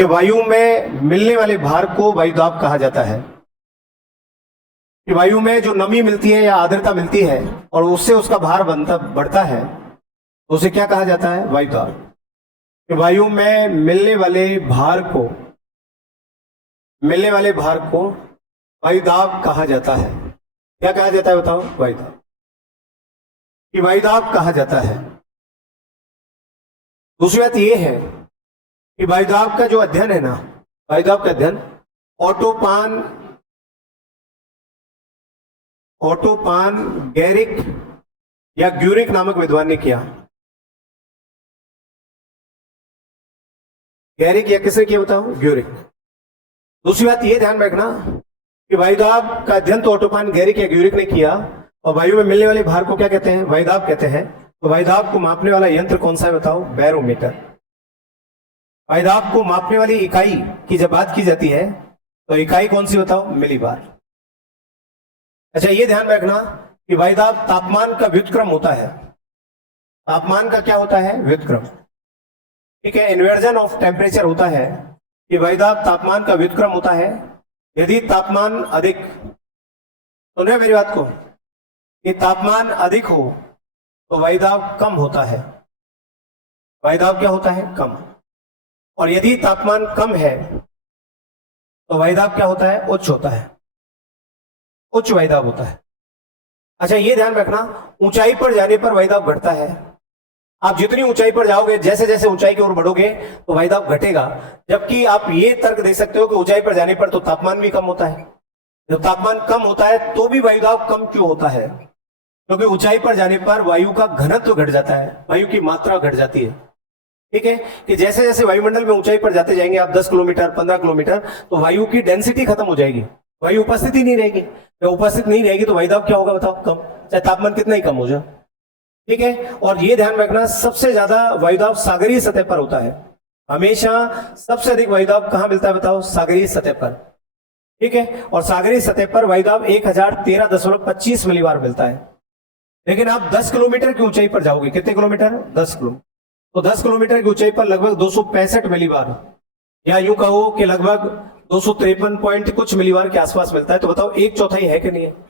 कि वायु में मिलने वाले भार को वायुदाब कहा जाता है। कि वायु में जो नमी मिलती है या आर्द्रता मिलती है और उससे उसका भार बढ़ता है, तो उसे क्या कहा जाता है? वायुदाब। कि वायु में मिलने वाले भार को वायुदाब कहा जाता है। क्या कहा जाता है बताओ? वायुदाब। कि वायुदाब कहा जाता है। दूसरी बात यह है कि वायुदाब का जो अध्ययन है ना, वायुदाब का अध्ययन ओटोपान गैरिक या ग्यूरिक नामक विद्वान ने किया। गैरिक या किसने किया बताओ? ग्यूरिक। दूसरी बात यह ध्यान रखना कि वायुदाब का अध्ययन तो ओटोपान गैरिक या ग्यूरिक ने किया, और वायु में मिलने वाले भार को क्या कहते हैं? वायुदाब कहते हैं। तो वायुदाब को मापने वाला यंत्र कौन सा है बताओ? बैरोमीटर। वायुदाब को मापने वाली इकाई की जब बात की जाती है तो इकाई कौन सी बताओ? मिलीबार। अच्छा, ये ध्यान रखना कि वायुदाब तापमान का व्युत्क्रम होता है। तापमान का क्या होता है? व्युत्क्रम। ठीक है, इन्वर्जन ऑफ टेम्परेचर होता है कि वायुदाब तापमान का व्युत्क्रम होता है। यदि तापमान अधिक, सुन रहे मेरी बात को, कि तापमान अधिक हो तो वायुदाब कम होता है। वायुदाब क्या होता है? कम। और यदि तापमान कम है तो वायुदाब क्या होता है? उच्च होता है। उच्च वायुदाब होता है। अच्छा, ये ध्यान रखना, ऊंचाई पर जाने पर वायुदाब घटता है। आप जितनी ऊंचाई पर जाओगे, जैसे जैसे ऊंचाई की ओर बढ़ोगे तो वायुदाब घटेगा। जबकि आप ये तर्क दे सकते हो कि ऊंचाई पर जाने पर तो तापमान भी कम होता है। जब तापमान कम होता है तो भी वायुदाब कम क्यों होता है? क्योंकि ऊंचाई पर जाने पर वायु का घनत्व घट जाता है, वायु की मात्रा घट जाती है। ठीक है, कि जैसे जैसे वायुमंडल में ऊंचाई पर जाते जाएंगे आप 10 किलोमीटर 15 किलोमीटर, तो वायु की डेंसिटी खत्म हो जाएगी, वायु उपस्थित ही नहीं रहेगी। जब उपस्थित नहीं रहेगी तो वायुदाब क्या होगा बताओ? कम, चाहे तापमान कितना ही कम हो जाए। ठीक है, और ये ध्यान रखना, सबसे ज्यादा वायुदाब सागरीय सतह पर होता है। हमेशा सबसे अधिक वायुदाब कहां मिलता है बताओ? सागरीय सतह पर। ठीक है, और सागरीय सतह पर वायुदाब 1013.25 मिलीबार मिलता है। लेकिन आप 10 किलोमीटर की ऊंचाई पर जाओगे, कितने किलोमीटर? 10 किलोमीटर। तो 10 किलोमीटर की ऊंचाई पर लगभग 265 मिलीबार, या यूं कहो कि लगभग 253 पॉइंट कुछ मिलीबार के आसपास मिलता है। तो बताओ 1/4 है कि नहीं है?